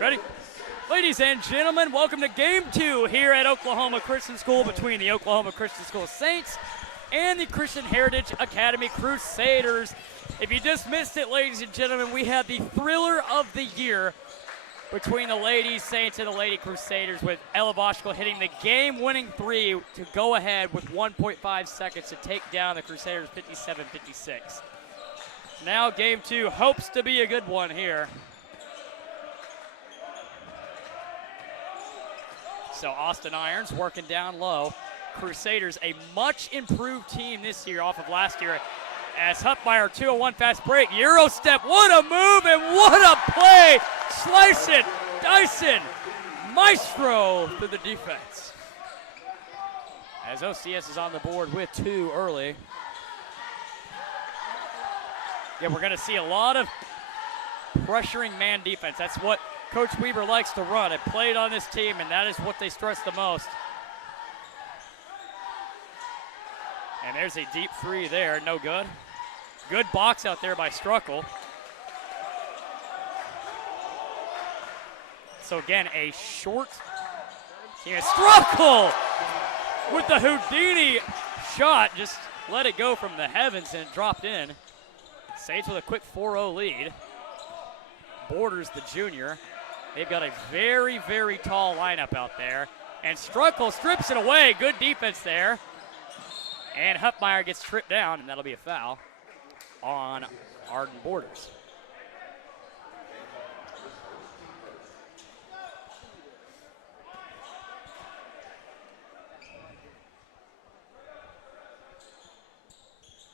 Ready? Ladies and gentlemen, welcome to Game 2 here at Oklahoma Christian School between the Oklahoma Christian School Saints and the Christian Heritage Academy Crusaders. If you just missed it, ladies and gentlemen, we have the thriller of the year between the Lady Saints and the Lady Crusaders, with Ella Boschkel hitting the game-winning three to go ahead with 1.5 seconds to take down the Crusaders 57-56. Now Game 2 hopes to be a good one here. So Austin Irons working down low. Crusaders, a much improved team this year off of last year. As Huffmeyer, 2-1 fast break. Euro step, what a move and what a play. Slice it, Dyson, maestro through the defense. As OCS is on the board with two early. Yeah, we're gonna see a lot of pressuring man defense. That's what Coach Weaver likes to run. It played on this team, and that is what they stress the most. And there's a deep three there, no good. Good box out there by Struckle. So again, a short team. Struckle with the Houdini shot. Just let it go from the heavens and dropped in. Saints with a quick 4-0 lead. Borders, the junior. They've got a very, very tall lineup out there. And Struckle strips it away. Good defense there. And Huffmeyer gets tripped down, and that'll be a foul on Arden Borders.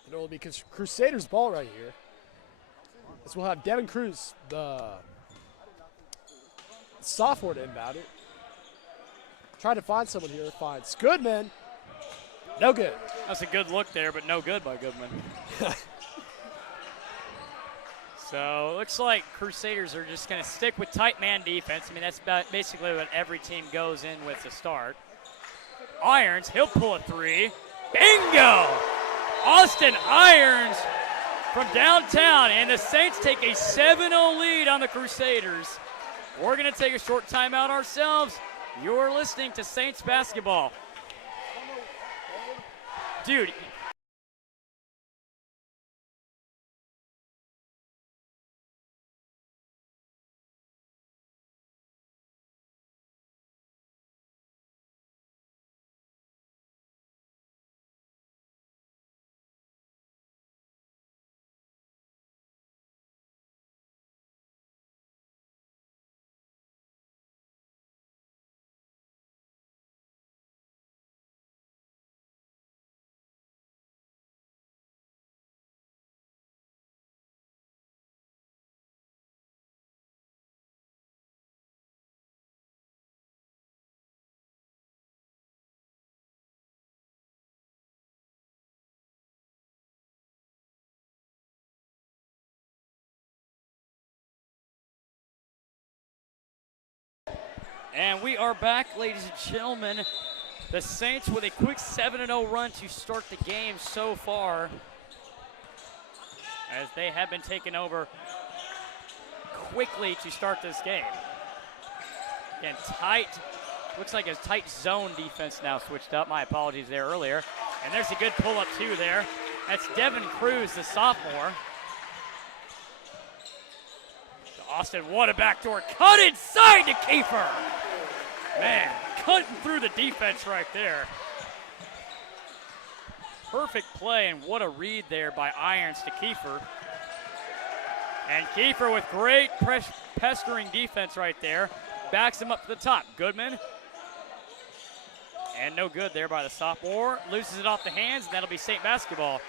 It'll be Crusaders ball right here. As we'll have Devin Cruz, the sophomore, to inbound it. Trying to find someone here. Finds Goodman. No good. That's a good look there, but no good by Goodman. So it looks like Crusaders are just going to stick with tight man defense. I mean, that's basically what every team goes in with to start. Irons, he'll pull a three. Bingo! Austin Irons from downtown, and the Saints take a 7-0 lead on the Crusaders. We're going to take a short timeout ourselves. You're listening to Saints basketball. Dude. And we are back, ladies and gentlemen. The Saints with a quick 7-0 run to start the game so far, as they have been taken over quickly to start this game. Again, tight, looks like a tight zone defense now switched up. My apologies there earlier. And there's a good pull-up too there. That's Devin Cruz, the sophomore. Austin, what a backdoor cut inside to Kiefer. Man, cutting through the defense right there. Perfect play, and what a read there by Irons to Kiefer. And Kiefer with great pestering defense right there. Backs him up to the top. Goodman. And no good there by the sophomore. Loses it off the hands, and that'll be Saint basketball.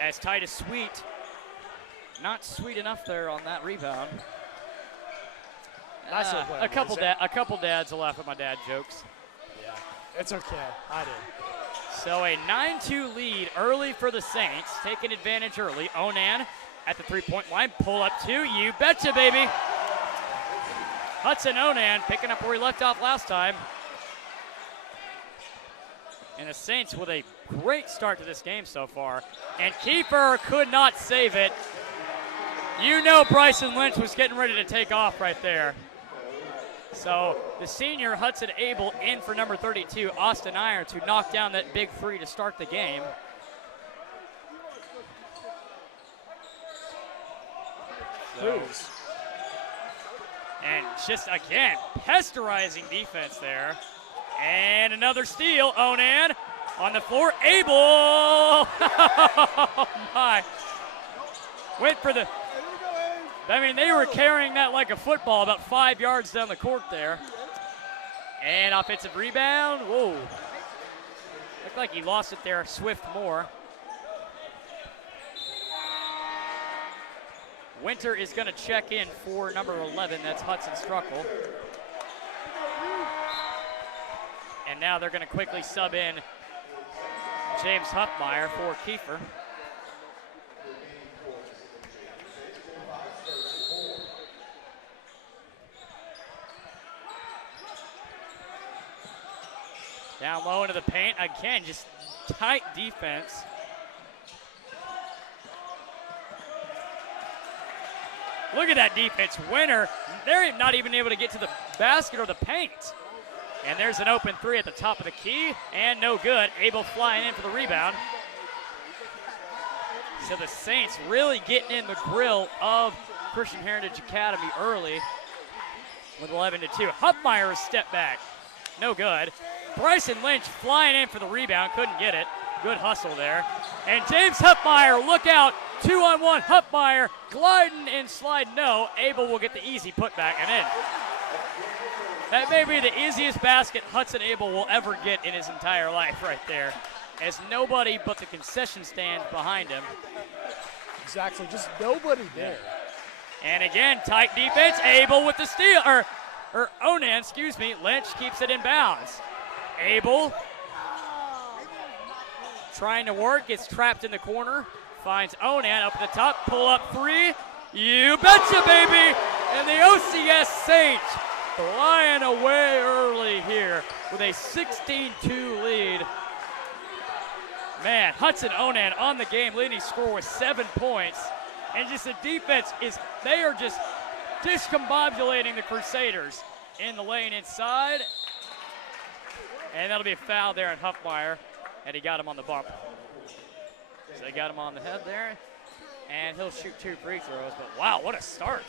As Titus Sweet. Not sweet enough there on that rebound. Nice A couple dads will laugh at my dad jokes. Yeah, it's okay. I did. So a 9-2 lead early for the Saints, taking advantage early. Onan at the three-point line, pull up two. You betcha, baby. Hudson Onan picking up where he left off last time. And the Saints with a great start to this game so far. And Kiefer could not save it. You know Bryson Lynch was getting ready to take off right there. So the senior Hudson Abel in for number 32, Austin Irons, who knocked down that big three to start the game. So, and just, again, pesterizing defense there. And another steal, Onan on the floor. Abel, oh my. Went for the, I mean, they were carrying that like a football about 5 yards down the court there. And offensive rebound, whoa. Looked like he lost it there, Swift Moore. Winter is going to check in for number 11. That's Hudson Struckle. And now they're going to quickly sub in James Huffmeyer for Kiefer. Down low into the paint. Again, just tight defense. Look at that defense. Winter, they're not even able to get to the basket or the paint. And there's an open three at the top of the key, and no good. Abel flying in for the rebound. So the Saints really getting in the grill of Christian Heritage Academy early with 11-2. Huffmeyer step back. No good. Bryson Lynch flying in for the rebound. Couldn't get it. Good hustle there. And James Huffmeyer, look out. 2-on-1, Huffmeyer gliding and slide. No, Abel will get the easy putback and in. That may be the easiest basket Hudson Abel will ever get in his entire life right there, as nobody but the concession stand behind him. Exactly, just nobody there. And again, tight defense. Abel with the steal, or Onan, excuse me. Lynch keeps it in bounds. Abel trying to work, gets trapped in the corner. Finds Onan up at the top, pull up three. You betcha, baby! And the OCS Saints flying away early here with a 16-2 lead. Man, Hudson Onan on the game, leading score with 7 points. And just the defense they are just discombobulating the Crusaders in the lane inside. And that'll be a foul there on Huffmeyer, and he got him on the bump. So they got him on the head there, and he'll shoot 2 free throws. But wow, what a start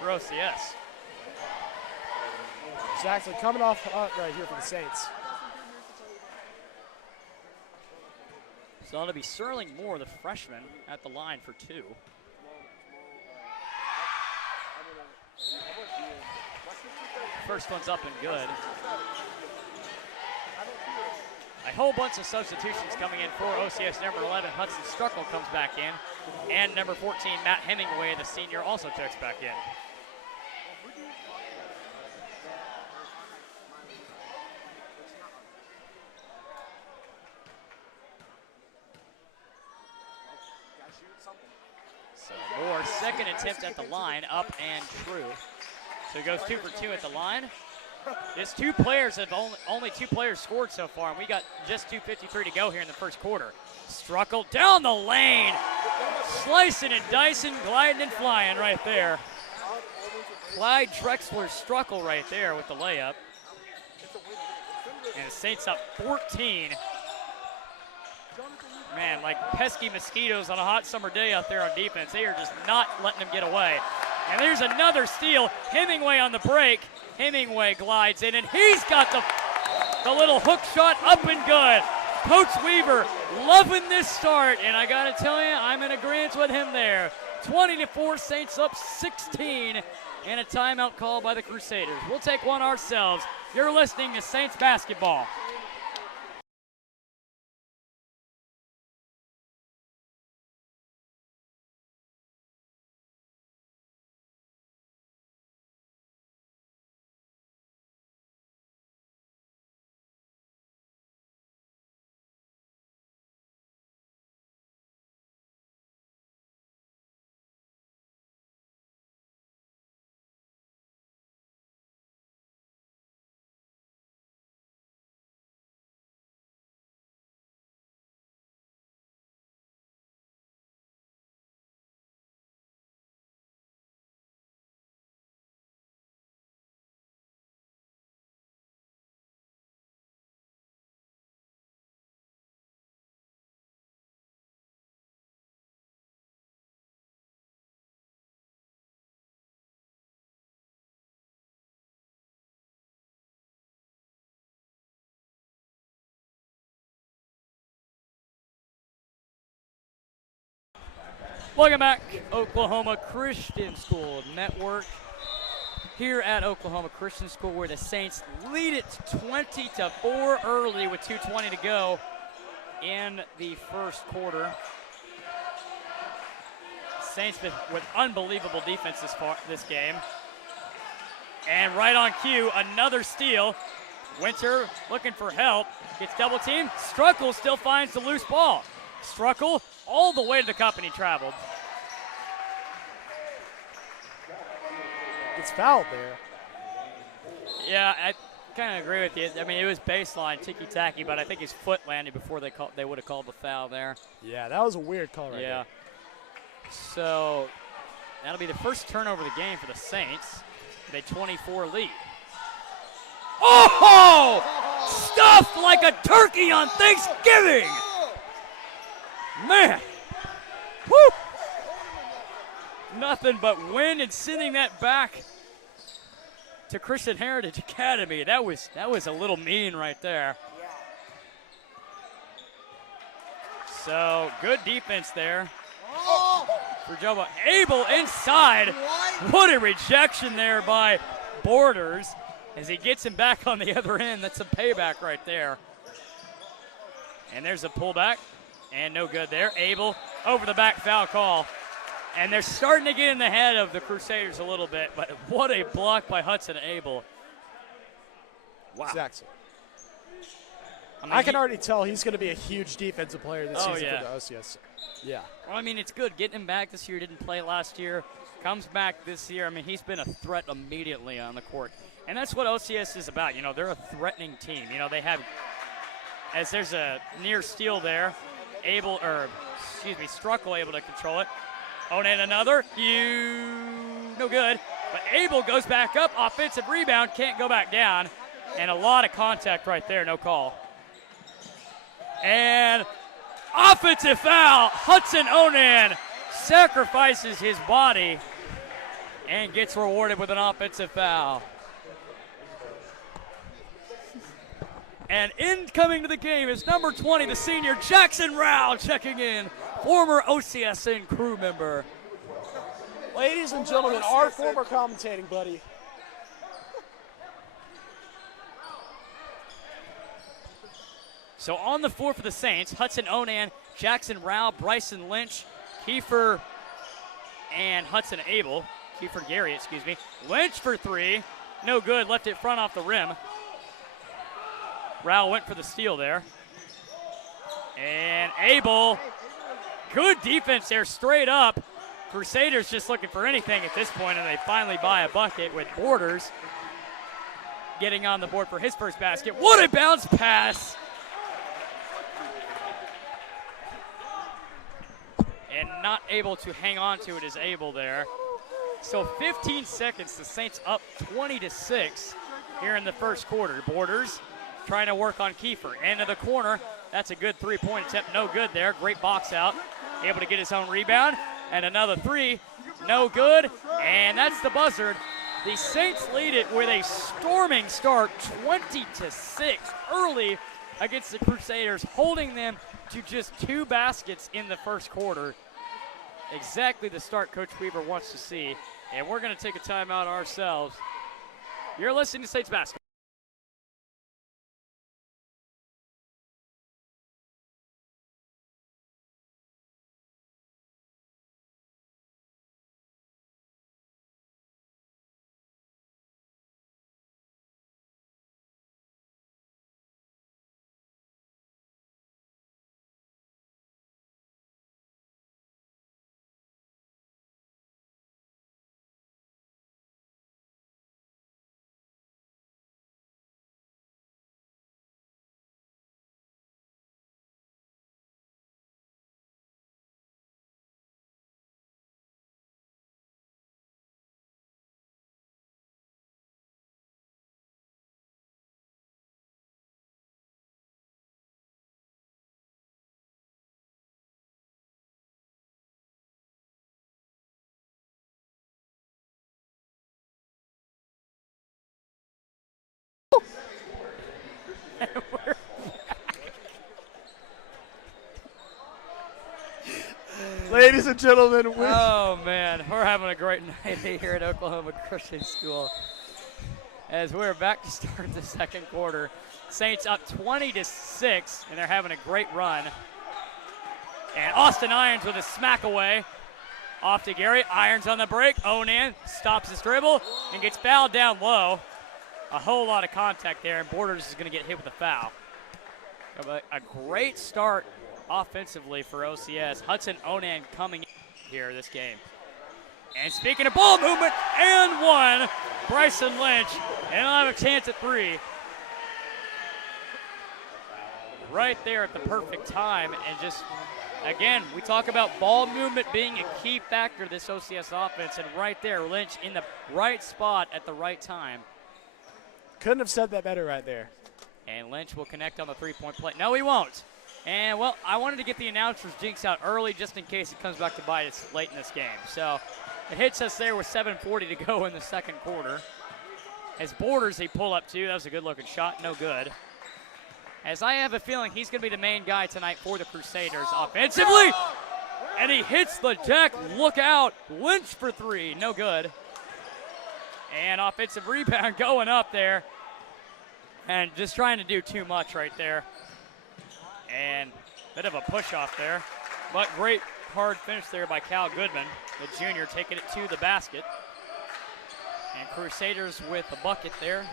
for OCS. Exactly, coming off right here for the Saints. So it'll be Sterling Moore, the freshman, at the line for 2. First one's up and good. A whole bunch of substitutions coming in for OCS. Number 11, Hudson Struckle comes back in. And number 14, Matt Hemingway, the senior, also checks back in. So Moore, second attempt at the line, up and true. So he goes 2 for 2 at the line. Just 2 players have only 2 players scored so far, and we got just 2:53 to go here in the first quarter. Struckle down the lane, slicing and dicing, gliding and flying right there. Clyde Drexler Struckle right there with the layup. And the Saints up 14. Man, like pesky mosquitoes on a hot summer day out there on defense. They are just not letting them get away. And there's another steal. Hemingway on the break. Hemingway glides in, and he's got the little hook shot up and good. Coach Weaver loving this start, and I got to tell you, I'm in agreement with him there. 20-4, Saints up 16, and a timeout call by the Crusaders. We'll take one ourselves. You're listening to Saints basketball. Welcome back, Oklahoma Christian School Network. Here at Oklahoma Christian School, where the Saints lead it 20-4 early with 2:20 to go in the first quarter. Saints with unbelievable defense this game. And right on cue, another steal. Winter looking for help, gets double teamed. Struckle still finds the loose ball. Struckle all the way to the company traveled. Gets fouled there. Yeah, I kind of agree with you. I mean, it was baseline ticky-tacky, but I think his foot landed before they would have called the foul there. Yeah, that was a weird call right there. Yeah. So that'll be the first turnover of the game for the Saints. With a 24 lead. Oh! Stuffed like a turkey on Thanksgiving! Man! Woo! Nothing but wind and sending that back to Christian Heritage Academy. That was a little mean right there. So good defense there for Joba. Abel inside. What a rejection there by Borders as he gets him back on the other end. That's a payback right there. And there's a pullback and no good there. Abel over the back foul call. And they're starting to get in the head of the Crusaders a little bit, but what a block by Hudson Abel. Wow. Exactly. I mean, I can already tell he's going to be a huge defensive player this season yeah. for the OCS. Yeah. Well, I mean, it's good. Getting him back this year, didn't play last year, comes back this year. I mean, he's been a threat immediately on the court. And that's what OCS is about. You know, they're a threatening team. You know, they have, as there's a near steal there, Struckle able to control it. Onan another, no good. But Abel goes back up, offensive rebound, can't go back down. And a lot of contact right there, no call. And offensive foul, Hudson Onan sacrifices his body and gets rewarded with an offensive foul. And incoming to the game is number 20, the senior Jackson Rao checking in, former OCSN crew member. Ladies and gentlemen, our former commentating buddy. So on the floor for the Saints, Hudson Onan, Jackson Rao, Bryson Lynch, Kiefer, and Hudson Abel. Kiefer Gary, excuse me. Lynch for three, no good, left it front off the rim. Rao went for the steal there. And Abel, good defense there, straight up. Crusaders just looking for anything at this point, and they finally buy a bucket with Borders getting on the board for his first basket. What a bounce pass! And not able to hang on to it is Abel there. So 15 seconds, the Saints up 20-6 here in the first quarter. Borders trying to work on Kiefer. Into the corner. That's a good three-point attempt. No good there. Great box out. Able to get his own rebound. And another three. No good. And that's the buzzer. The Saints lead it with a storming start, 20-6 early against the Crusaders, holding them to just 2 baskets in the first quarter. Exactly the start Coach Weaver wants to see. And we're going to take a timeout ourselves. You're listening to Saints Basketball. Ladies and gentlemen, Oh, man, we're having a great night here at Oklahoma Christian School as we're back to start the second quarter. Saints up 20-6, and they're having a great run. And Austin Irons with a smack away. Off to Gary. Irons on the break. Onan stops his dribble and gets fouled down low. A whole lot of contact there, and Borders is going to get hit with a foul. A great start offensively for OCS. Hudson Onan coming in here this game. And speaking of ball movement, and one, Bryson Lynch, and I'll have a chance at three. Right there at the perfect time, and just, again, we talk about ball movement being a key factor of this OCS offense, and right there, Lynch in the right spot at the right time. Couldn't have said that better right there. And Lynch will connect on the three-point play. No, he won't. And, well, I wanted to get the announcer's jinx out early just in case it comes back to bite us late in this game. So it hits us there with 7:40 to go in the second quarter. As Borders, he pull up two. That was a good-looking shot. No good. As I have a feeling he's going to be the main guy tonight for the Crusaders offensively. And he hits the deck. Look out. Lynch for three. No good. And offensive rebound going up there. And just trying to do too much right there. And bit of a push off there. But great hard finish there by Cal Goodman, the junior, taking it to the basket. And Crusaders with a bucket there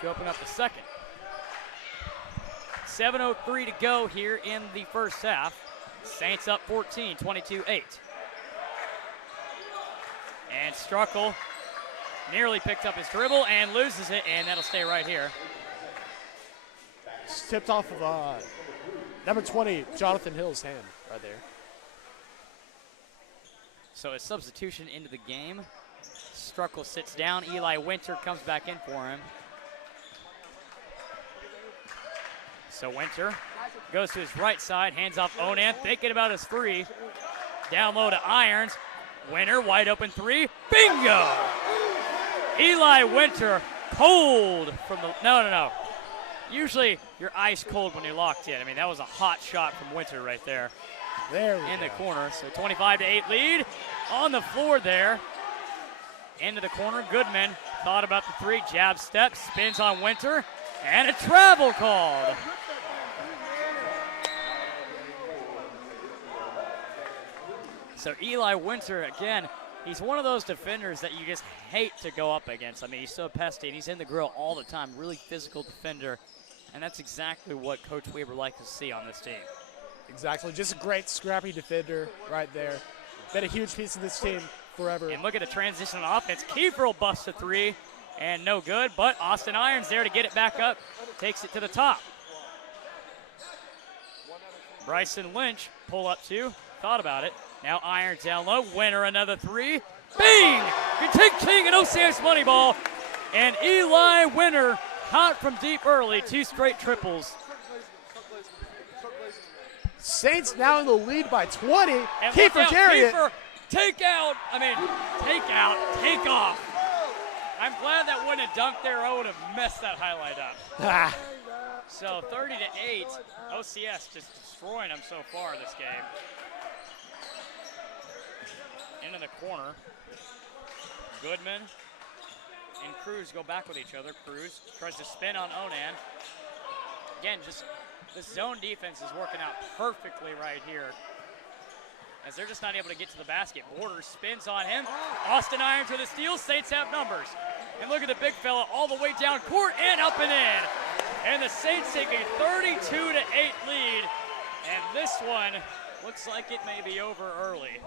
to open up the second. 7:03 to go here in the first half. Saints up 14, 22-8. And Struckle nearly picked up his dribble and loses it, and that'll stay right here. It's tipped off of number 20, Jonathan Hill's hand right there. So a substitution into the game. Struckle sits down. Eli Winter comes back in for him. So Winter goes to his right side, hands off Onan, thinking about his three. Down low to Irons. Winter, wide open three. Bingo! Eli Winter, cold from the, no. Usually you're ice cold when you're locked in. I mean, that was a hot shot from Winter right there. There we in go. the corner. So 25-8 lead on the floor there. Into the corner. Goodman thought about the three. Jab step, spins on Winter, and a travel called. So Eli Winter, again, he's one of those defenders that you just hate to go up against. I mean, he's so pesky, and he's in the grill all the time. Really physical defender, and that's exactly what Coach Weber likes to see on this team. Exactly. Just a great, scrappy defender right there. Been a huge piece of this team forever. And look at the transition on offense. Kiefer will bust a three, and no good, but Austin Irons there to get it back up. Takes it to the top. Bryson Lynch, pull up two. Thought about it. Now Irons down low. Winner another three. Bing! King and OCS money ball. And Eli Winter hot from deep early. Two straight triples. Saints now in the lead by 20. And Kiefer carry it. Kiefer, take off. I'm glad that wouldn't have dunked there. I would have messed that highlight up. So 30-8. OCS just destroying them so far this game. Into the corner. Goodman and Cruz go back with each other. Cruz tries to spin on Onan. Again, just the zone defense is working out perfectly right here, as they're just not able to get to the basket. Borders spins on him. Austin Irons with a steal. Saints have numbers. And look at the big fella all the way down court and up and in. And the Saints take a 32-8 lead. And this one looks like it may be over early.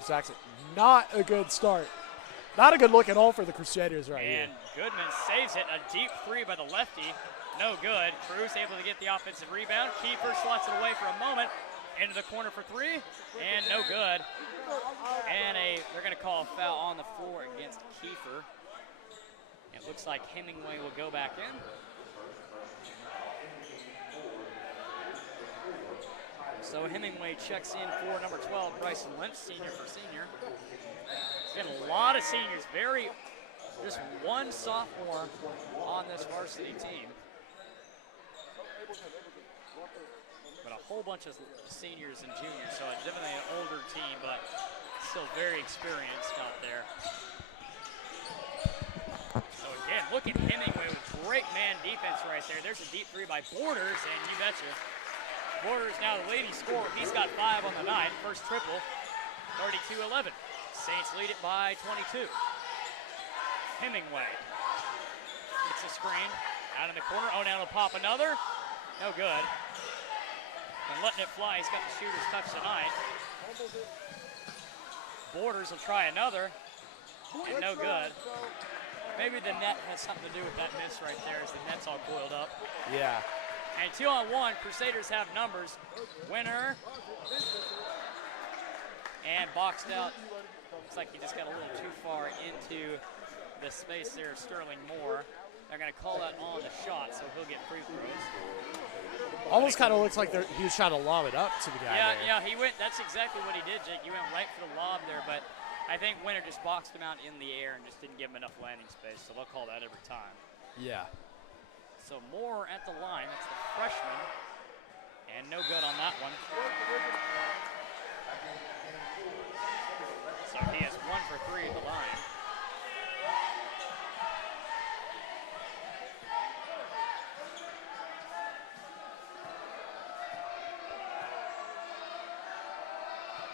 Saxon, not a good start. Not a good look at all for the Crusaders right here. And Goodman saves it. A deep three by the lefty. No good. Cruz able to get the offensive rebound. Kiefer slots it away for a moment. Into the corner for three. And no good. And they're going to call a foul on the floor against Kiefer. It looks like Hemingway will go back in. So Hemingway checks in for number 12, Bryson Lynch, senior for senior. There's been a lot of seniors, just one sophomore on this varsity team. but a whole bunch of seniors and juniors, so definitely an older team, but still very experienced out there. So again, look at Hemingway with great man defense right there. There's a deep three by Borders, and you betcha. Borders now the leading scorer. He's got 5 on the night. First triple, 32-11. Saints lead it by 22. Hemingway gets a screen out in the corner. Oh, now he'll pop another. No good. And letting it fly. He's got the shooter's touch tonight. Borders will try another. And no good. Maybe the net has something to do with that miss right there as the net's all coiled up. Yeah. And 2-on-1, Crusaders have numbers. Winner. And boxed out. Looks like he just got a little too far into the space there of Sterling Moore. They're going to call that on the shot, so he'll get free throws. Almost kind of looks like he was trying to lob it up to the guy. Yeah, he went. That's exactly what he did, Jake. You went right for the lob there, but I think Winter just boxed him out in the air and just didn't give him enough landing space, so they'll call that every time. Yeah. So Moore at the line. That's the freshman. And no good on that one. So he has 1 for 3 at the line.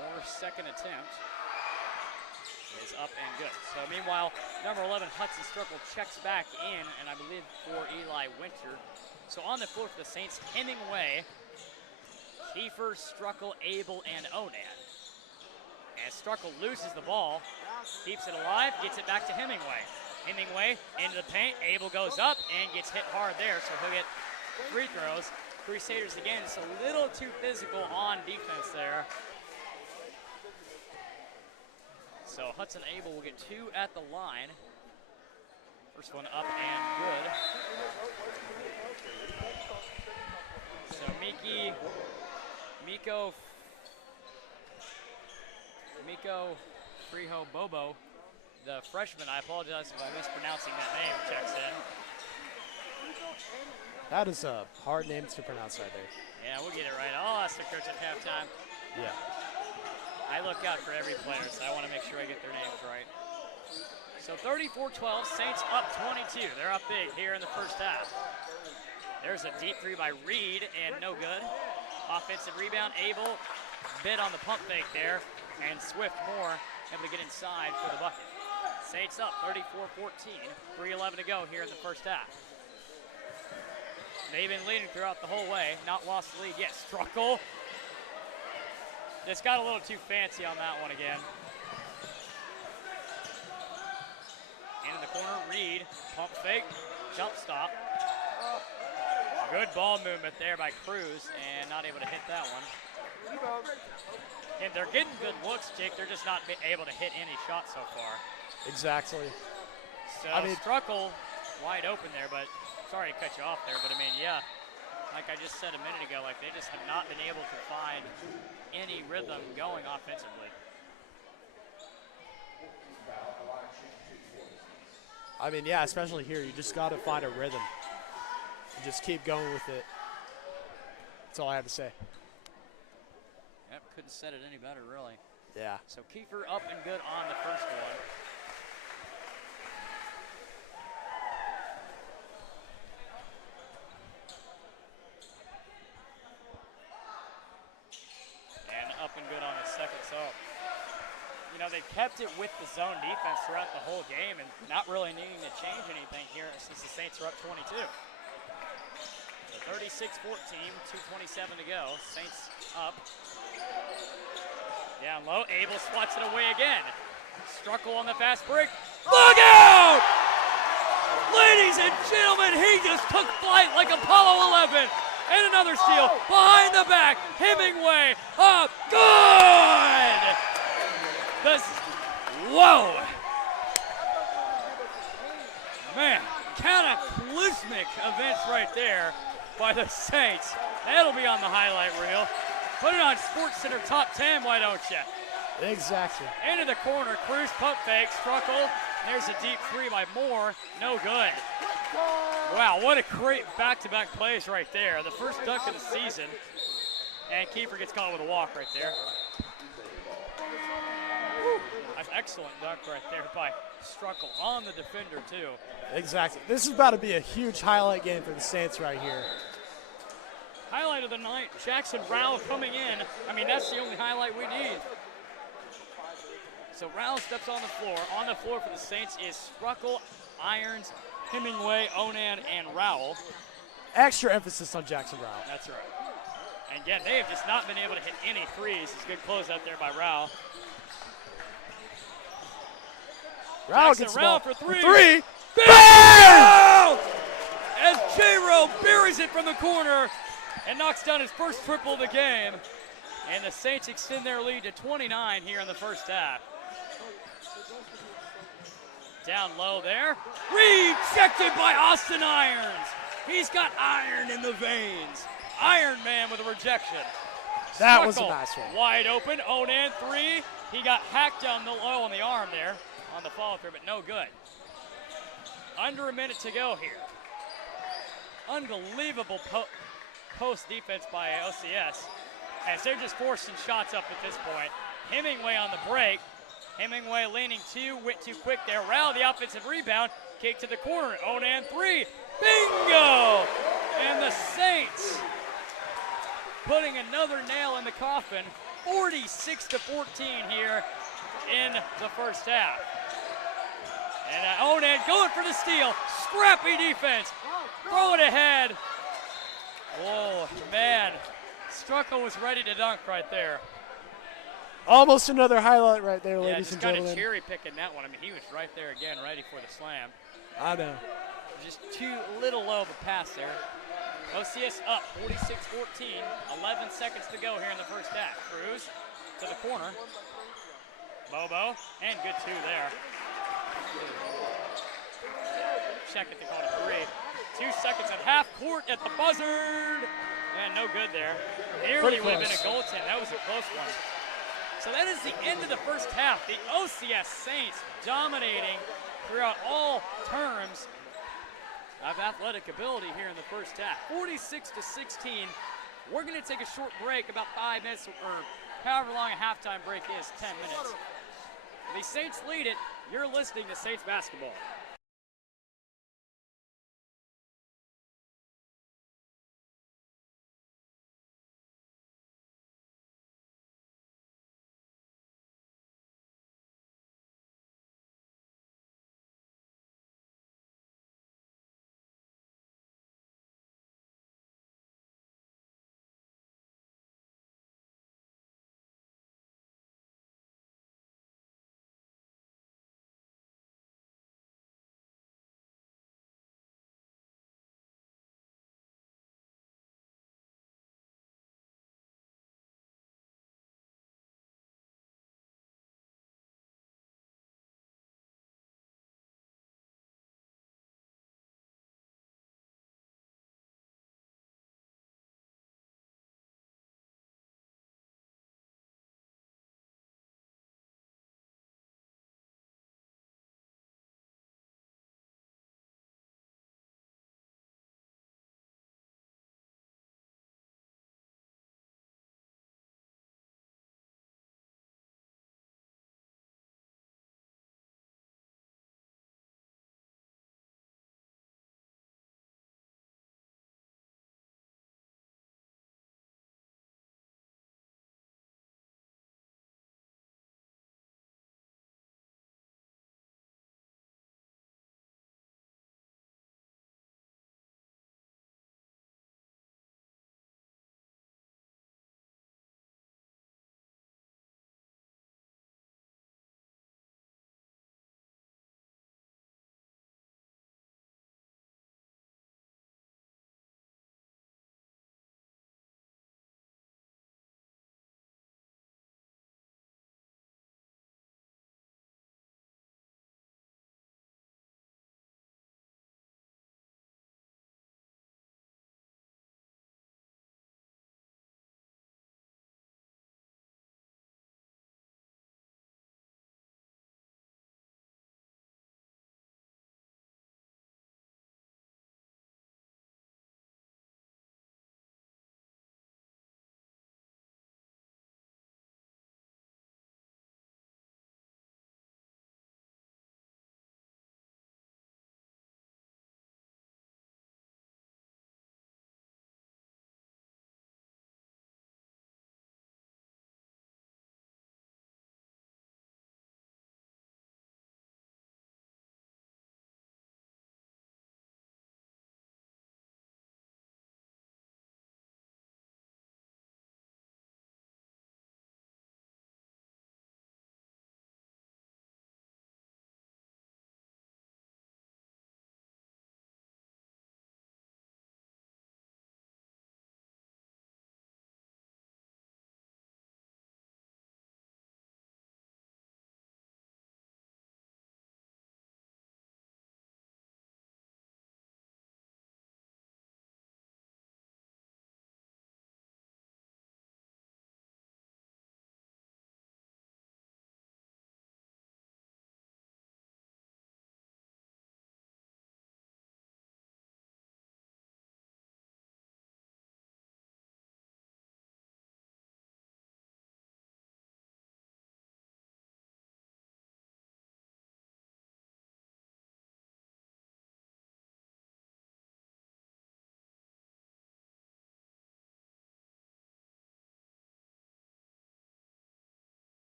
Moore's second attempt is up and good. So meanwhile, number 11, Hudson Struckle checks back in, and I believe for Eli Winter. So on the floor for the Saints, Hemingway, Kiefer, Struckle, Abel, and Onan. And Struckle loses the ball, keeps it alive, gets it back to Hemingway. Hemingway into the paint, Abel goes up and gets hit hard there, so he'll get free throws. Crusaders again, just a little too physical on defense there. So Hudson Abel will get 2 at the line. First one up and good. So Miko Friho Bobo, the freshman, I apologize if I'm mispronouncing that name, checks in. That is a hard name to pronounce right there. Yeah, we'll get it right. I'll ask the coach at halftime. Yeah. I look out for every player, so I want to make sure I get their names right. So 34-12, Saints up 22. They're up big here in the first half. There's a deep three by Reed, and no good. Offensive rebound, Abel bit on the pump fake there, and Swift Moore able to get inside for the bucket. Saints up 34-14, 3:11 to go here in the first half. They've been leading throughout the whole way, not lost the lead yet. Struckle. Just got a little too fancy on that one again. Into the corner, Reed, pump fake, jump stop. Good ball movement there by Cruz, and not able to hit that one. And they're getting good looks, Jake. They're just not able to hit any shots so far. Exactly. So Struckle wide open there, but sorry to cut you off there, but I mean, yeah, like I just said a minute ago, like they just have not been able to find any rhythm going offensively. I mean, yeah, especially here, you just got to find a rhythm and just keep going with it. That's all I have to say. Yep, couldn't said it any better, really. Yeah. So Kiefer up and good on the first one. Up and good on the second. So, you know, they've kept it with the zone defense throughout the whole game and not really needing to change anything here since the Saints are up 22. So 36-14, 2:27 to go. Saints up. Down low, Abel swats it away again. Struckle on the fast break. Look out! Ladies and gentlemen, he just took flight like Apollo 11. And another steal behind the back. Hemingway up. Good! Whoa! Man, cataclysmic events right there by the Saints. That'll be on the highlight reel. Put it on SportsCenter Top 10, why don't you? Exactly. Into the corner, Cruz pump fake, Struckle. There's a deep three by Moore. No good. Wow, what a great back-to-back plays right there. The first dunk of the season. And Kiefer gets caught with a walk right there. Woo. An excellent dunk right there by Struckle on the defender, too. Exactly. This is about to be a huge highlight game for the Saints right here. Highlight of the night, Jackson Rowell coming in. I mean, that's the only highlight we need. So Rowell steps on the floor. On the floor for the Saints is Struckle, Irons, Hemingway, Onan, and Rowell. Extra emphasis on Jackson Rowell. That's right. And again, they have just not been able to hit any threes. It's a good closeout there by Rowell. Rowell Jackson gets Rowell the ball. for three. Three. Bang! As J-Row buries it from the corner and knocks down his first triple of the game. And the Saints extend their lead to 29 here in the first half. Down low there. Rejected by Austin Irons. He's got iron in the veins. Iron Man with a rejection. That was a Struckle nice one. wide open. Onan three. He got hacked down the low on the arm there on the follow through, but no good. Under a minute to go here. Unbelievable post defense by OCS as they're just forcing shots up at this point. Hemingway on the break. Hemingway leaning two, went too quick there. Rowell the offensive rebound, kick to the corner. Onan three, bingo! And the Saints putting another nail in the coffin. 46-14 here in the first half. And Onan going for the steal. Scrappy defense. Throw it ahead. Oh, man. Struckle was ready to dunk right there. Almost another highlight right there, Yeah, ladies just and kind gentlemen. of cherry picking that one. I mean, he was right there again, ready for the slam. I know. Just too little low of a pass there. OCS up 46-14. 11 seconds to go here in the first half. Cruz to the corner. Bobo, and good two there. Check it to call it three. 2 seconds at half court at the buzzard. And no good there. Nearly would have been a goaltend. That was a close one. So that is the end of the first half. The OCS Saints dominating throughout all terms of athletic ability here in the first half. 46-16. We're going to take a short break, about 5 minutes, or however long a halftime break is, 10 minutes. The Saints lead it. You're listening to Saints basketball.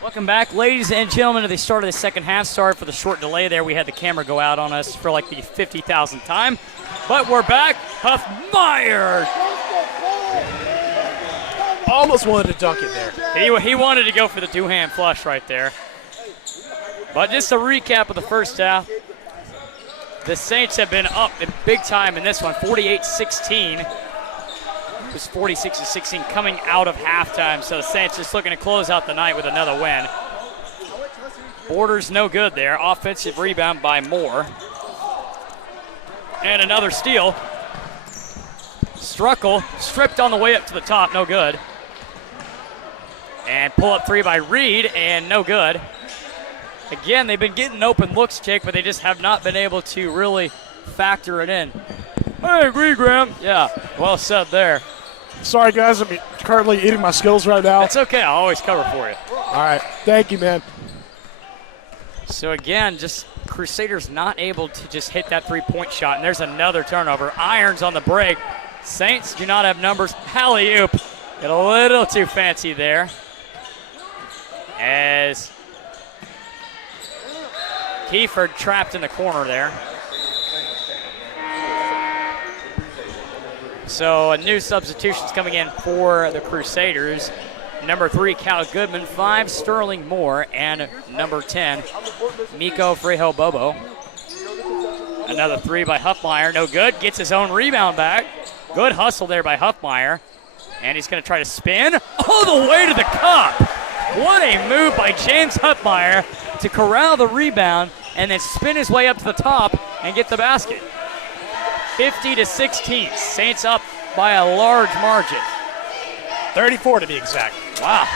Welcome back, ladies and gentlemen, to the start of the second half. Sorry for the short delay there. We had the camera go out on us for like the 50,000th time. But we're back. Huffmeyer. Almost wanted to dunk it there. He wanted to go for the two-hand flush right there. But just a recap of the first half. The Saints have been up in big time in this one, 48-16. It was 46-16 coming out of halftime, so the Saints just looking to close out the night with another win. Borders no good there. Offensive rebound by Moore. And another steal. Struckle stripped on the way up to the top, no good. And pull-up three by Reed, and no good. Again, they've been getting open looks, Jake, but they just have not been able to really factor it in. I agree, Graham. Yeah, well said there. Sorry, guys. I'm currently eating my Skittles right now. That's okay. I'll always cover for you. All right. Thank you, man. So, again, just Crusaders not able to just hit that three-point shot, and there's another turnover. Irons on the break. Saints do not have numbers. Alley-oop. Get a little too fancy there. As Kiefer trapped in the corner there. So a new substitutions coming in for the Crusaders. Number 3, Cal Goodman. 5, Sterling Moore. And number 10, Miko Frejo Bobo. Another 3 by Huffmeyer. No good. Gets his own rebound back. Good hustle there by Huffmeyer. And he's going to try to spin all the way to the cup. What a move by James Huffmeyer to corral the rebound and then spin his way up to the top and get the basket. 50-16. Saints up by a large margin. 34 to be exact. Wow.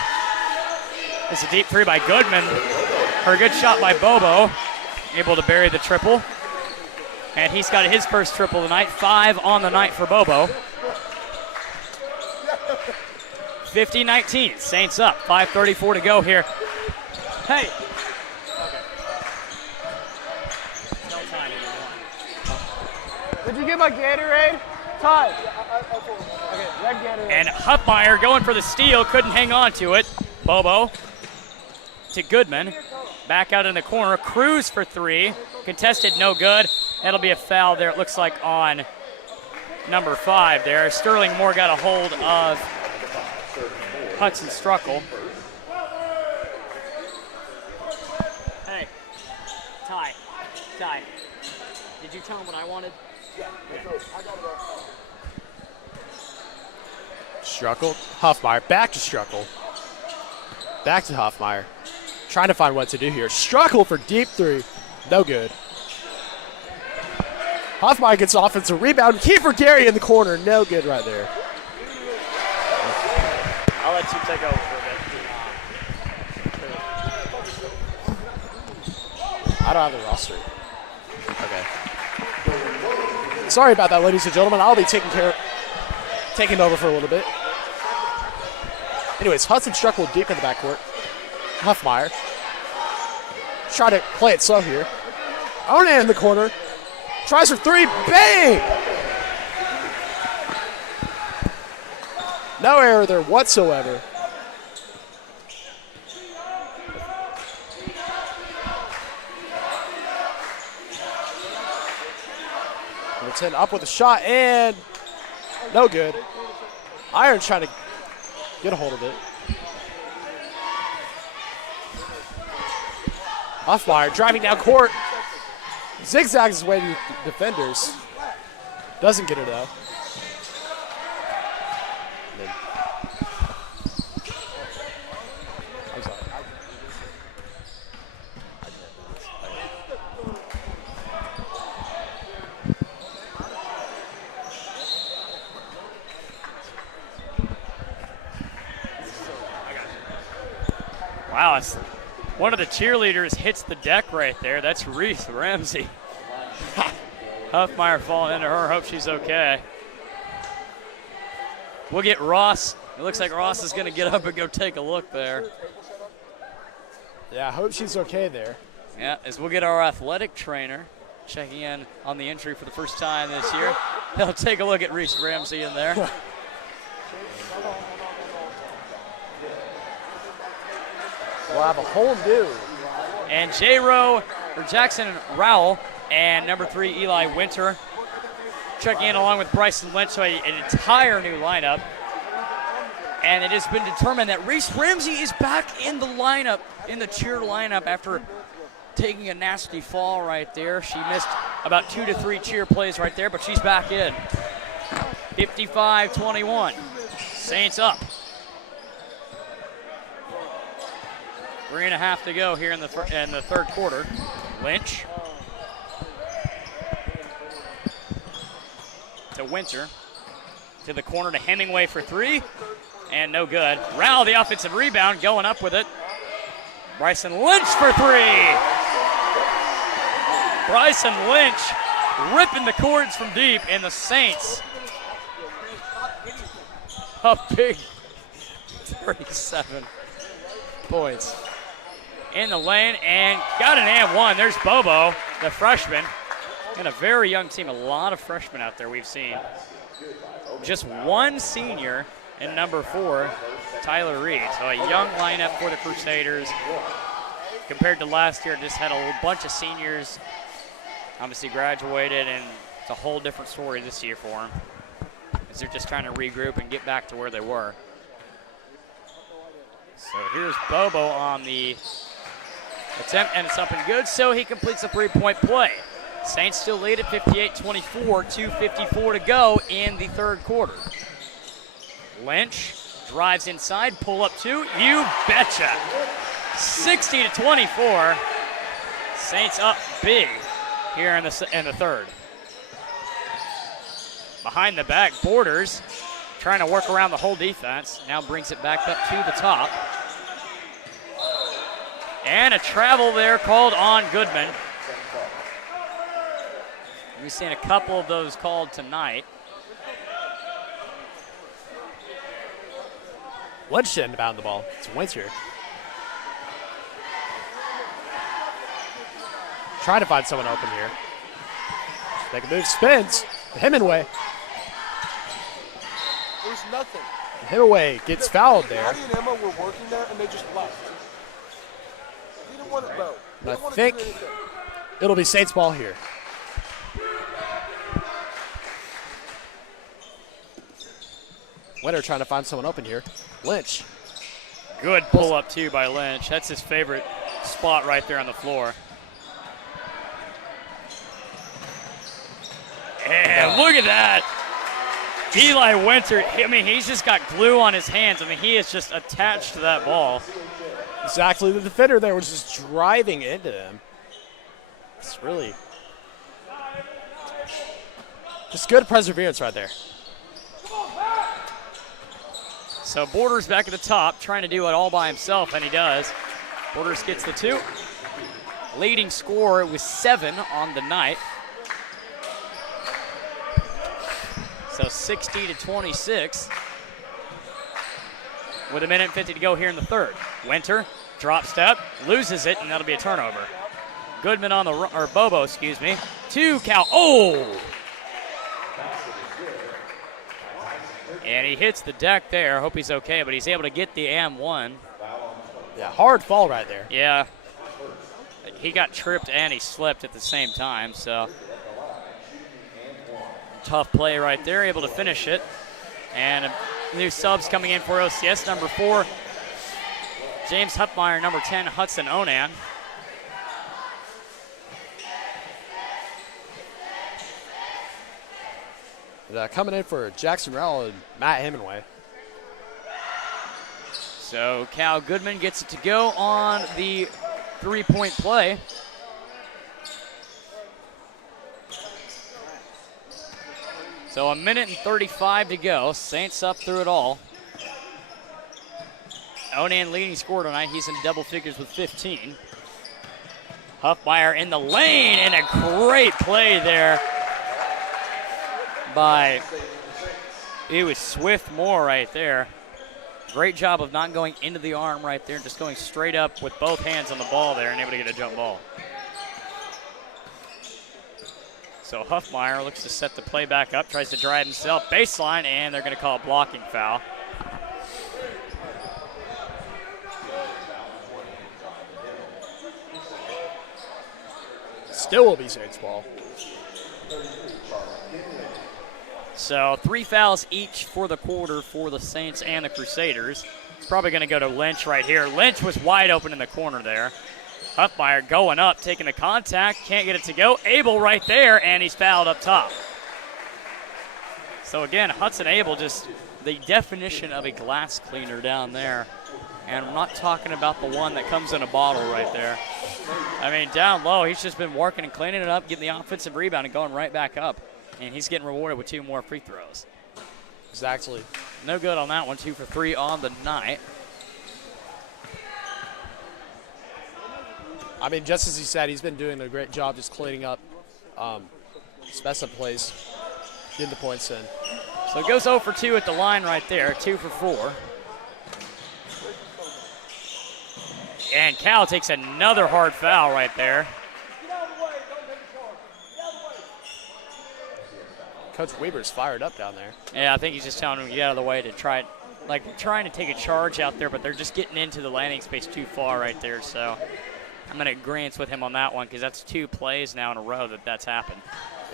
It's a deep three by Goodman. Or a good shot by Bobo. Able to bury the triple. And he's got his first triple tonight. 5 on the night for Bobo. 50-19. Saints up. 5:34 to go here. Hey. Did you get my Gatorade? Todd. Okay, red Gatorade. And Huffmeyer going for the steal. Couldn't hang on to it. Bobo to Goodman. Back out in the corner. Cruz for 3. Contested, no good. That'll be a foul there, it looks like, on number 5 there. Sterling Moore got a hold of Hudson Struckle. Hey, Ty. Did you tell him what I wanted? Yeah. Struckle. Huffmeyer. Back to Struckle. Back to Huffmeyer. Trying to find what to do here. Struckle for deep 3. No good. Huffmeyer gets offensive rebound. Kiefer Gary in the corner. No good right there. I'll let you take over for a bit. I don't have the roster. Okay. Sorry about that, ladies and gentlemen. I'll be taking over for a little bit. Anyways, Hudson Struckle deep in the backcourt. Huffmeyer. Try to play it slow here. Onan in the corner. Tries for 3. Bang! No error there whatsoever. Number 10 up with a shot and no good. Iron's trying to get a hold of it. Huffmeyer driving down court. Zigzags his way to defenders. Doesn't get it though. I'm sorry. Wow, it's one of the cheerleaders hits the deck right there. That's Reese Ramsey. Huffmeyer falling into her. Hope she's okay. We'll get Ross. It looks like Ross is going to get up and go take a look there. Yeah, I hope she's okay there. Yeah, as we'll get our athletic trainer checking in on the injury for the first time this year. He'll take a look at Reese Ramsey in there. We'll have a home due. And Jackson Rowell and number 3, Eli Winter, checking in along with Bryson Lynch, so an entire new lineup. And it has been determined that Reese Ramsey is back in the lineup, in the cheer lineup, after taking a nasty fall right there. She missed about 2 to 3 cheer plays right there, but she's back in. 55-21. Saints up. 3.5 to go here in the third quarter. Lynch to Winter. To the corner to Hemingway for 3. And no good. Rowell, the offensive rebound, going up with it. Bryson Lynch for 3. Bryson Lynch ripping the cords from deep, and the Saints a big 37 points in the lane, and got an and one. There's Bobo, the freshman, and a very young team. A lot of freshmen out there we've seen. Just one senior in number 4, Tyler Reed. So a young lineup for the Crusaders. Compared to last year, just had a bunch of seniors obviously graduated, and it's a whole different story this year for them, as they're just trying to regroup and get back to where they were. So here's Bobo on the attempt, and it's up and good, so he completes a 3-point play. Saints still lead at 58-24, 2:54 to go in the third quarter. Lynch drives inside, pull up 2, you betcha. 60-24. Saints up big here in the third. Behind the back, Borders trying to work around the whole defense. Now brings it back up to the top. And a travel there called on Goodman. We've seen a couple of those called tonight. Lynch didn't bound the ball. It's Winter. Trying to find someone open here. Make a move, spins. Hemingway. There's nothing. Hemingway gets fouled there. Maddie and Emma were working there, and they just left. They didn't want to go. I think it'll be Saints ball here. Winter trying to find someone open here. Lynch. Good pull up too by Lynch. That's his favorite spot right there on the floor. And look at that. Eli Winter, I mean, he's just got glue on his hands. I mean, he is just attached to that ball. Exactly. The defender there was just driving into him. It's really just good perseverance right there. So Borders back at the top, trying to do it all by himself, and he does. Borders gets the 2. Leading scorer with 7 on the night. So 60-26. With 1:50 to go here in the third. Winter, drop step, loses it, and that'll be a turnover. Goodman on the, or Bobo, excuse me. 2 Cal, oh! And he hits the deck there. Hope he's okay, but he's able to get the and-1. Yeah, hard fall right there. Yeah. He got tripped and he slipped at the same time, so tough play right there, able to finish it. And new subs coming in for OCS. Number 4, James Hupmeyer. Number 10, Hudson Onan. Coming in for Jackson Rowell and Matt Hemingway. So Cal Goodman gets it to go on the 3-point play. So 1:35 to go. Saints up through it all. Onan leading scorer tonight. He's in double figures with 15. Hupmeyer in the lane, and a great play there by, it was Swift Moore right there. Great job of not going into the arm right there, just going straight up with both hands on the ball there and able to get a jump ball. So Hupmeyer looks to set the play back up, tries to drive himself baseline, and they're going to call a blocking foul. Still will be Saints ball. So 3 fouls each for the quarter for the Saints and the Crusaders. It's probably going to go to Lynch right here. Lynch was wide open in the corner there. Huffmeyer going up, taking the contact, can't get it to go. Abel right there, and he's fouled up top. So again, Hudson Abel, just the definition of a glass cleaner down there. And I'm not talking about the one that comes in a bottle right there. I mean, down low, he's just been working and cleaning it up, getting the offensive rebound and going right back up. And he's getting rewarded with 2 more free throws. Exactly. No good on that one, 2 for 3 on the night. I mean, just as he said, he's been doing a great job just cleaning up specific plays, getting the points in. So it goes 0 for 2 at the line right there, 2 for 4. And Cal takes another hard foul right there. Coach Weber's fired up down there. Yeah, I think he's just telling him to get out of the way to try, like trying to take a charge out there, but they're just getting into the landing space too far right there. So I'm going to agree with him on that one because that's 2 plays now in a row that's happened.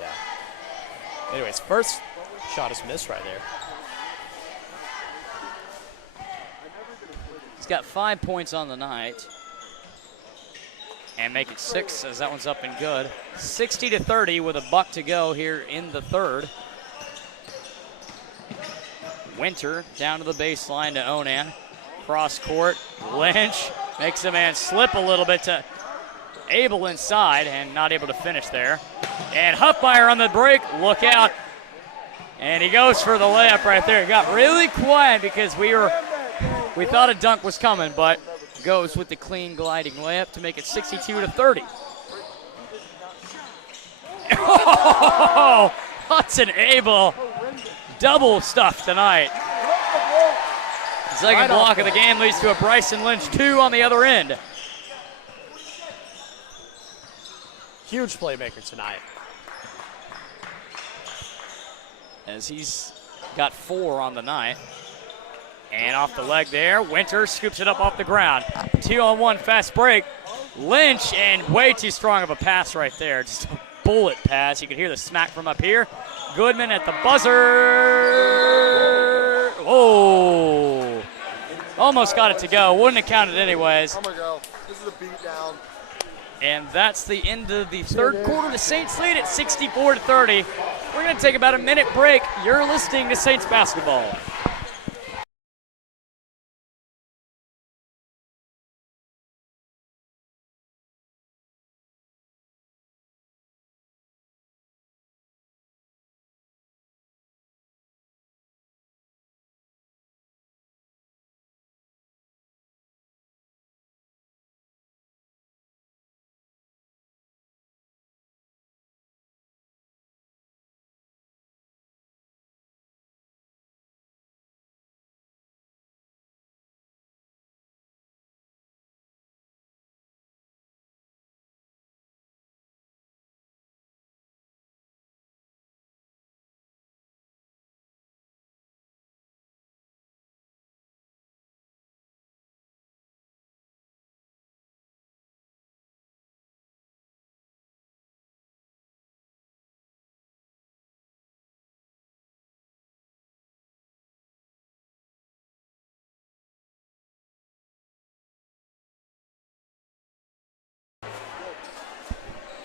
Yeah. Anyways, first shot is missed right there. He's got 5 points on the night. And make it 6 as that one's up and good. 60-30 with a buck to go here in the third. Winter down to the baseline to Onan. Cross court, Lynch makes the man slip a little bit to Abel inside and not able to finish there. And Huffmeyer on the break, look out. And he goes for the layup right there. It got really quiet because we thought a dunk was coming, but goes with the clean gliding layup to make it 62-30. Oh, Hudson Abel, double stuff tonight. Second block of the game leads to a Bryson Lynch 2 on the other end. Huge playmaker tonight. As he's got 4 on the night. And off the leg there, Winter scoops it up off the ground. 2-on-1 fast break. Lynch, and way too strong of a pass right there. Just a bullet pass. You can hear the smack from up here. Goodman at the buzzer. Oh, almost got it to go. Wouldn't have counted anyways. Oh my God, this is a beat down. And that's the end of the third quarter. The Saints lead at 64-30. We're going to take about a minute break. You're listening to Saints basketball.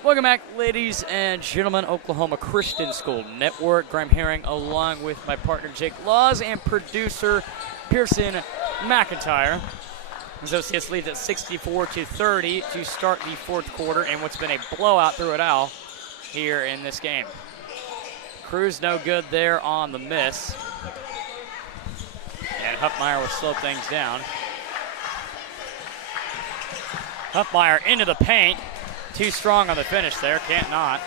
Welcome back, ladies and gentlemen. Oklahoma Christian School Network. Graham Herring along with my partner Jake Laws and producer Pearson McIntyre. As OCS leads at 64-30 to start the fourth quarter in what's been a blowout through it all here in this game. Cruz no good there on the miss. And Huffmeyer will slow things down. Huffmeyer into the paint. Too strong on the finish there, can't not.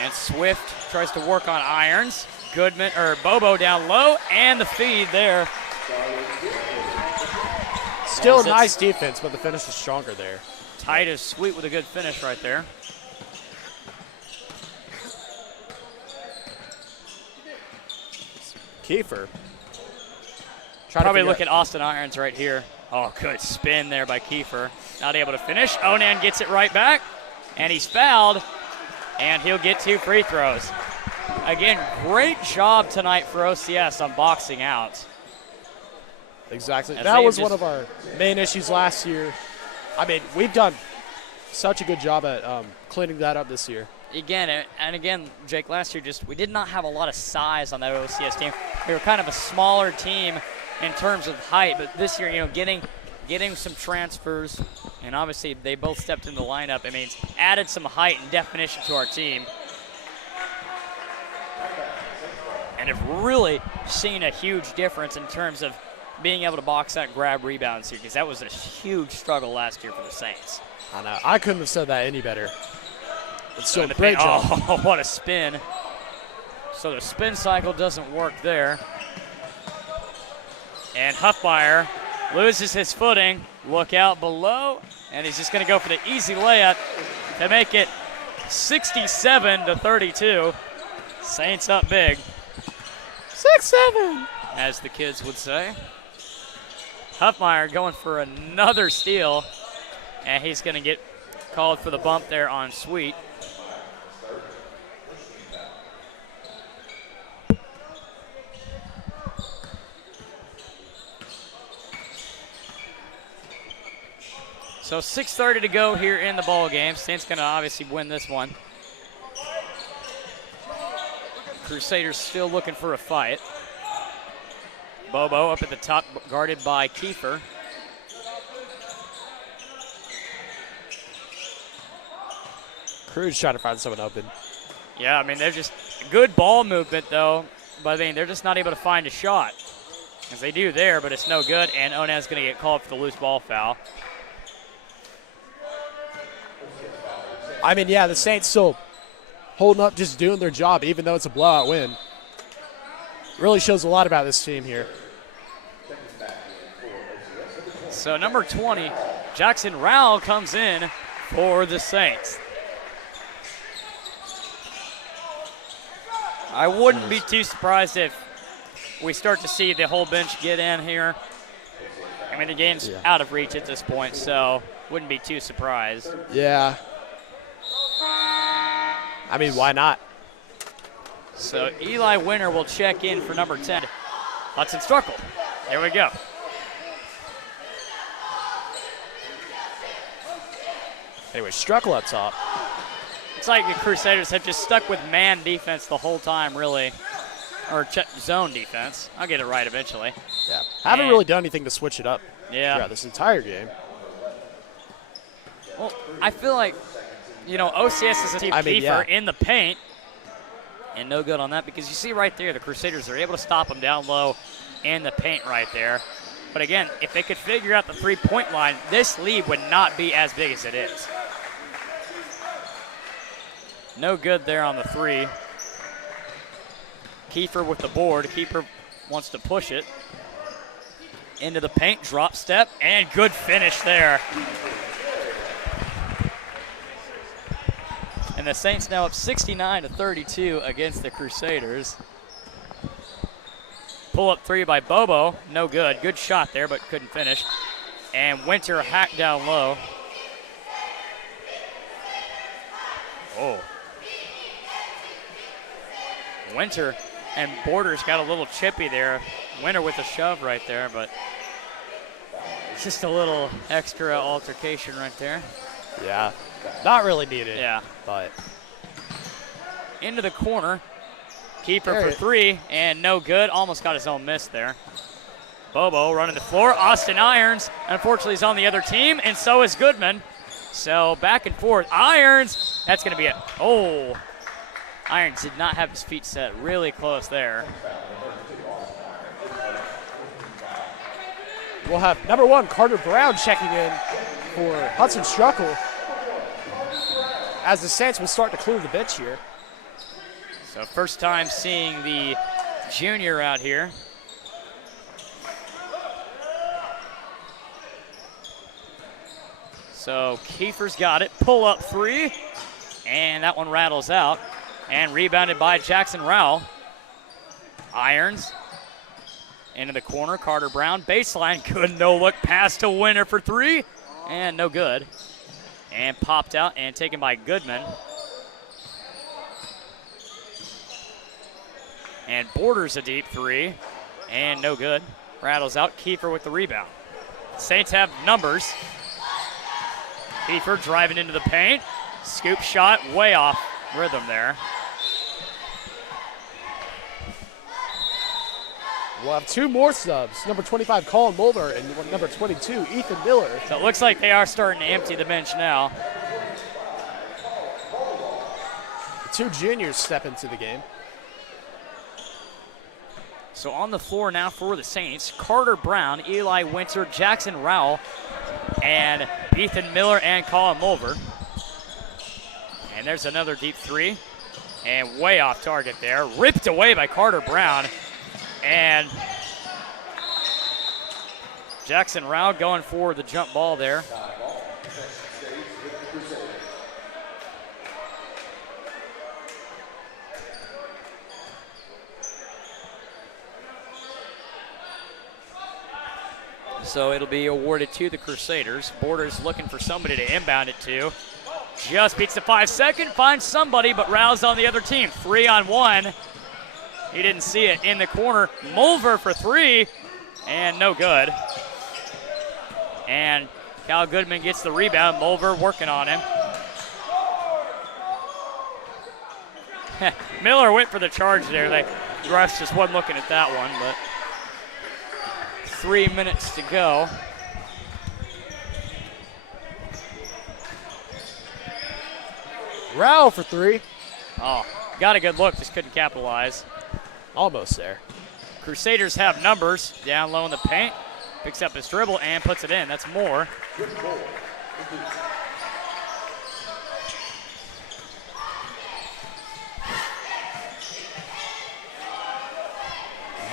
And Swift tries to work on irons. Goodman, or Bobo down low, and the feed there. Still nice defense, but the finish is stronger there. Tight as Sweet with a good finish right there. Kiefer Probably look at Austin Irons right here. Oh, good spin there by Kiefer. Not able to finish. Onan gets it right back, and he's fouled, and he'll get 2 free throws. Again, great job tonight for OCS on boxing out. Exactly. That was one of our main issues last year. I mean, we've done such a good job at cleaning that up this year. Again, Jake, last year we did not have a lot of size on that OCS team. We were kind of a smaller team in terms of height, but this year, getting some transfers, and obviously they both stepped in the lineup. It means added some height and definition to our team. And have really seen a huge difference in terms of being able to box out and grab rebounds here, because that was a huge struggle last year for the Saints. I know. I couldn't have said that any better. It's still a great job. Oh, what a spin. So the spin cycle doesn't work there. And Huffmeyer loses his footing. Look out below. And he's just going to go for the easy layup to make it 67-32. Saints up big. 6-7, as the kids would say. Huffmeyer going for another steal. And he's going to get called for the bump there on Sweet. So 6:30 to go here in the ball game. Saints going to obviously win this one. Crusaders still looking for a fight. Bobo up at the top, guarded by Kiefer. Cruz trying to find someone open. Yeah, I mean, they're just good ball movement, though. But I mean, they're just not able to find a shot. As they do there, but it's no good. And Onan's going to get called for the loose ball foul. I mean, yeah, the Saints still holding up, just doing their job, even though it's a blowout win. Really shows a lot about this team here. So number 20, Jackson Rowell comes in for the Saints. I wouldn't be too surprised if we start to see the whole bench get in here. I mean, the game's out of reach at this point, so wouldn't be too surprised. Yeah. I mean, why not? So Eli Winter will check in for number 10, Hudson Struckle. There we go. Anyway, Struckle up top. It's like the Crusaders have just stuck with man defense the whole time, really, or zone defense. I'll get it right eventually. Yeah. Haven't really done anything to switch it up throughout this entire game. Well, I feel like, OCS is a team Kiefer in the paint, and no good on that, because you see right there, the Crusaders are able to stop them down low in the paint right there. But again, if they could figure out the three-point line, this lead would not be as big as it is. No good there on the three. Kiefer with the board. Kiefer wants to push it into the paint, drop step, and good finish there. And the Saints now up 69-32 against the Crusaders. Pull up three by Bobo, no good. Good shot there, but couldn't finish. And Winter hacked down low. Oh. Winter and Borders got a little chippy there. Winter with a shove right there, but just a little extra altercation right there. Yeah, not really needed. Yeah. But into the corner. Keeper for three, and no good. Almost got his own miss there. Bobo running the floor. Austin Irons, unfortunately, is on the other team, and so is Goodman. So back and forth. Irons, that's going to be it. Oh, Irons did not have his feet set. Really close there. We'll have number 1, Carter Brown, checking in for Hudson Struckle as the Saints will start to clear the bench here. So first time seeing the junior out here. So Kiefer's got it. Pull up three. And that one rattles out. And rebounded by Jackson Rowell. Irons. Into the corner, Carter Brown, baseline, good no-look pass to Winter for three, and no good. And popped out and taken by Goodman. And Borders a deep three, and no good. Rattles out, Kiefer with the rebound. Saints have numbers. Kiefer driving into the paint. Scoop shot way off rhythm there. We'll have two more subs. Number 25, Colin Mulder, and number 22, Ethan Miller. So it looks like they are starting to empty the bench now. The two juniors step into the game. So on the floor now for the Saints, Carter Brown, Eli Winter, Jackson Rowell, and Ethan Miller and Colin Mulver. And there's another deep three. And way off target there. Ripped away by Carter Brown. And Jackson Rowell going for the jump ball there. So it'll be awarded to the Crusaders. Borders looking for somebody to inbound it to. Just beats the 5-second, finds somebody, but Rowell's on the other team. 3-on-1. He didn't see it in the corner. Mulver for three, and no good. And Cal Goodman gets the rebound. Mulver working on him. Miller went for the charge there. The refs just wasn't looking at that one, but 3 minutes to go. Rowell for three. Oh, got a good look, just couldn't capitalize. Almost there. Crusaders have numbers. Down low in the paint. Picks up his dribble and puts it in. That's more.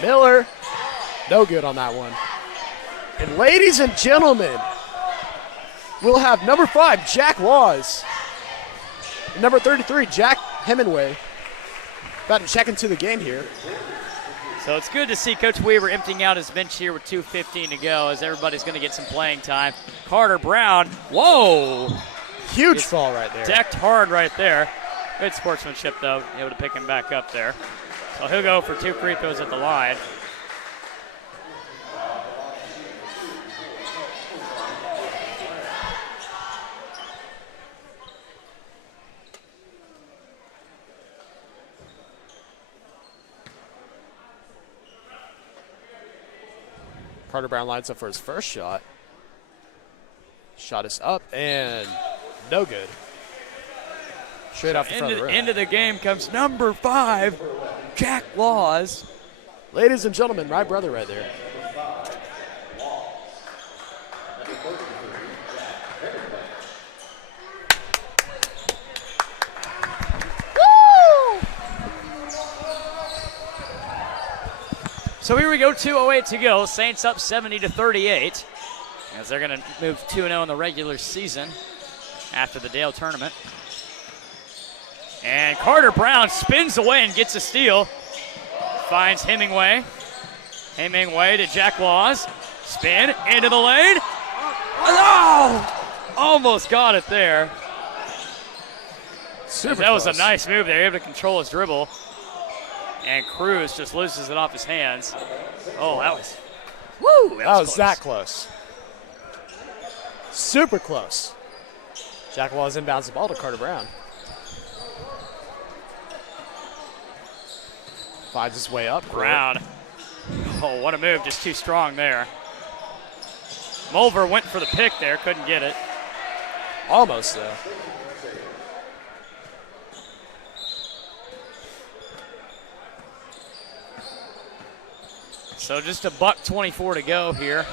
Miller, no good on that one. And ladies and gentlemen, we'll have number 5, Jack Laws. And number 33, Jack Hemingway. About to check into the game here. So it's good to see Coach Weaver emptying out his bench here with 2:15 to go as everybody's going to get some playing time. Carter Brown, whoa! Huge fall right there. Decked hard right there. Good sportsmanship, though, able to pick him back up there. So he'll go for 2 free throws at the line. Carter Brown lines up for his first shot. Shot is up and no good. Straight off the front of the rim. Into the game comes number 5, Jack Laws. Ladies and gentlemen, my brother right there. So here we go, 2:08 to go. Saints up 70-38 as they're going to move 2-0 in the regular season after the Dale tournament. And Carter Brown spins away and gets a steal. Finds Hemingway. Hemingway to Jack Laws. Spin into the lane. Oh! Almost got it there. That was a nice move there. Able to control his dribble. And Cruz just loses it off his hands. Oh, that was, woo! That was that close. Super close. Jack Laws inbounds the ball to Carter Brown. Finds his way up. Brown. Oh, what a move. Just too strong there. Mulver went for the pick there. Couldn't get it. Almost, though. So just a $1:24 to go here.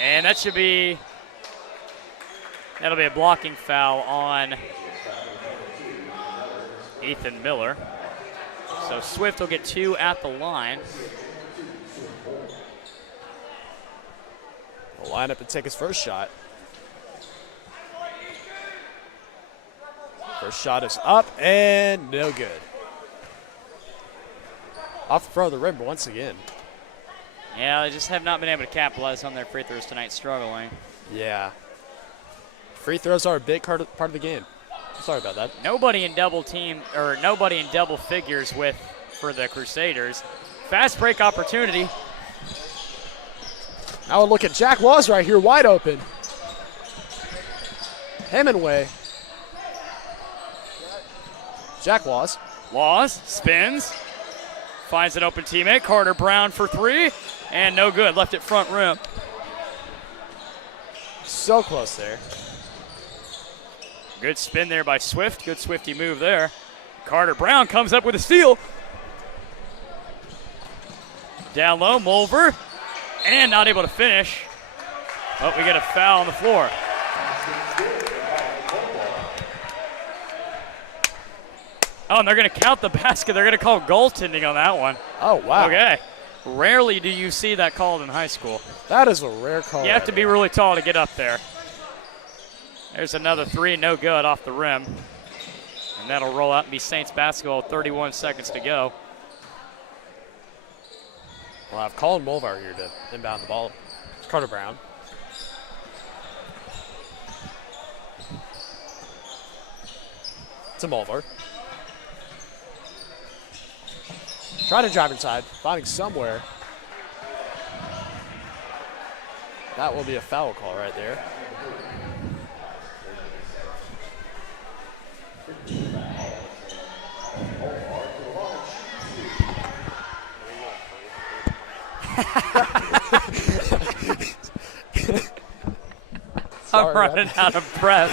And that'll be a blocking foul on Ethan Miller. So Swift will get 2 at the line. Will line up and take his first shot. First shot is up and no good. Off the front of the rim once again. Yeah, they just have not been able to capitalize on their free throws tonight, struggling. Yeah. Free throws are a big part of the game. Sorry about that. Nobody in double figures for the Crusaders. Fast break opportunity. Now a look at Jack Laws right here, wide open. Hemingway. Jack Laws. Laws spins. Finds an open teammate. Carter Brown for three. And no good. Left it front rim. So close there. Good spin there by Swift. Good Swifty move there. Carter Brown comes up with a steal. Down low, Mulver. And not able to finish. Oh, we get a foul on the floor. Oh, and they're going to count the basket. They're going to call goaltending on that one. Oh, wow. Okay. Rarely do you see that called in high school. That is a rare call. You have to be really tall to get up there. There's another three, no good off the rim. And that'll roll out and be Saints basketball, 31 seconds to go. Well, I've called Mulvar here to inbound the ball. It's Carter Brown. To Mulvar. Trying to drive inside, finding somewhere. That will be a foul call right there. I'm running out of breath.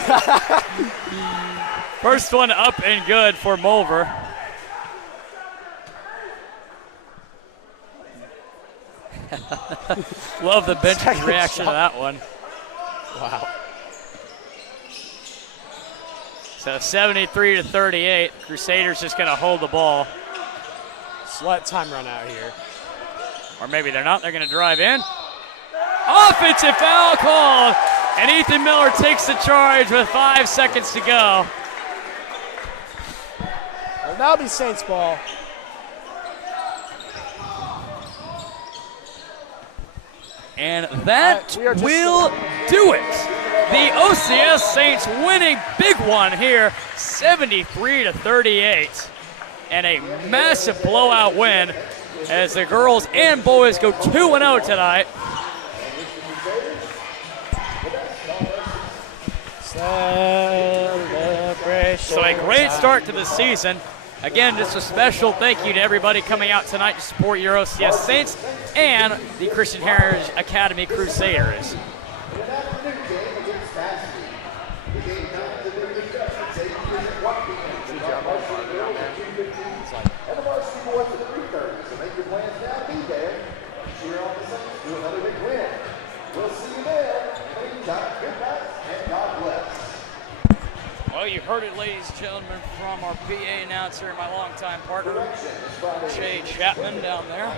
First one up and good for Mulver. Love the bench's reaction to that one. Wow. So 73-38. Crusaders just going to hold the ball. Just let time run out here. Or maybe they're not. They're going to drive in. Offensive foul called. And Ethan Miller takes the charge with 5 seconds to go. Well, that'll be Saints ball. And that will do it. The OCS Saints winning big one here, 73-38. And a massive blowout win as the girls and boys go 2-0 tonight. So a great start to the season. Again, just a special thank you to everybody coming out tonight to support your OCS Saints and the Christian Heritage Academy Crusaders. Well, you heard it, ladies and gentlemen, from our PA announcer and my longtime partner, Jay Chapman down there.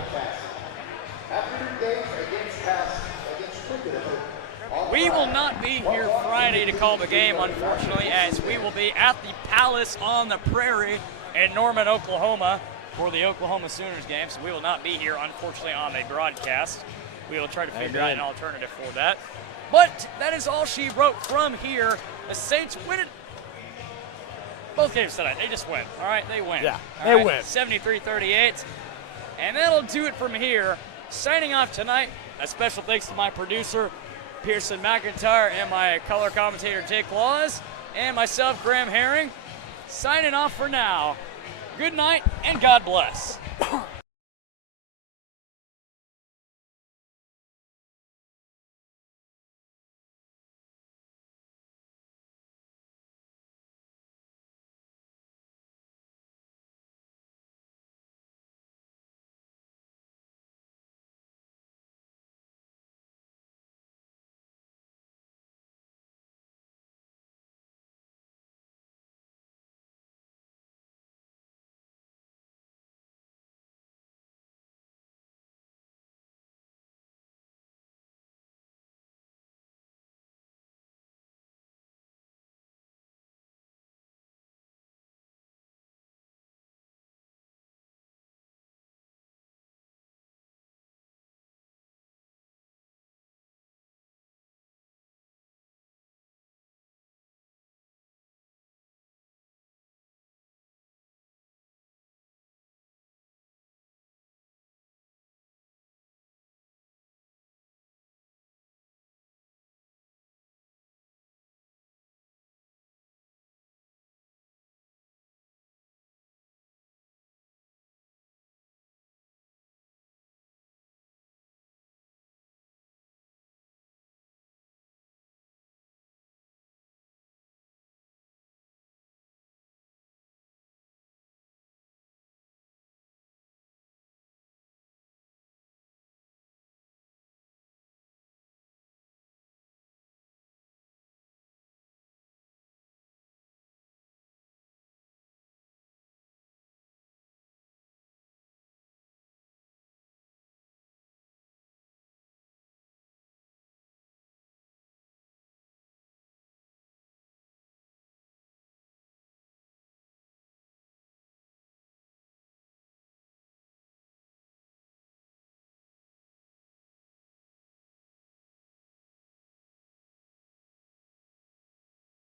We will not be here Friday to call the game, unfortunately, as we will be at the Palace on the Prairie in Norman, Oklahoma for the Oklahoma Sooners game. So we will not be here, unfortunately, on the broadcast. We will try to figure out an alternative for that. But that is all she wrote from here. The Saints win it. Both games tonight, they just win. All right, they win. Yeah, they win. 73-38. And that'll do it from here. Signing off tonight, a special thanks to my producer, Pearson McIntyre, and my color commentator, Jake Laws, and myself, Graham Herring. Signing off for now. Good night, and God bless.